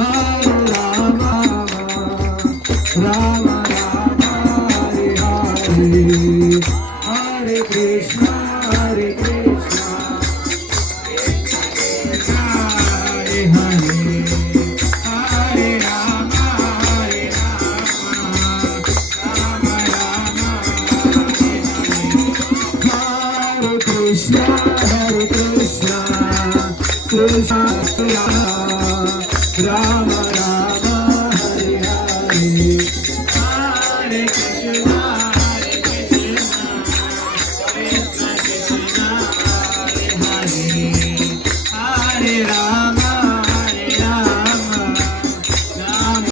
Hare Rama, Rama Rama, Hare Hare, Hare Krishna, Hare Krishna, Hare Hare, Hare Rama, Hare Rama, Rama Rama, Hare Krishna, Hare Krishna, Krishna Krishna, Rama Rama, Hare Hare, Hare Krishna.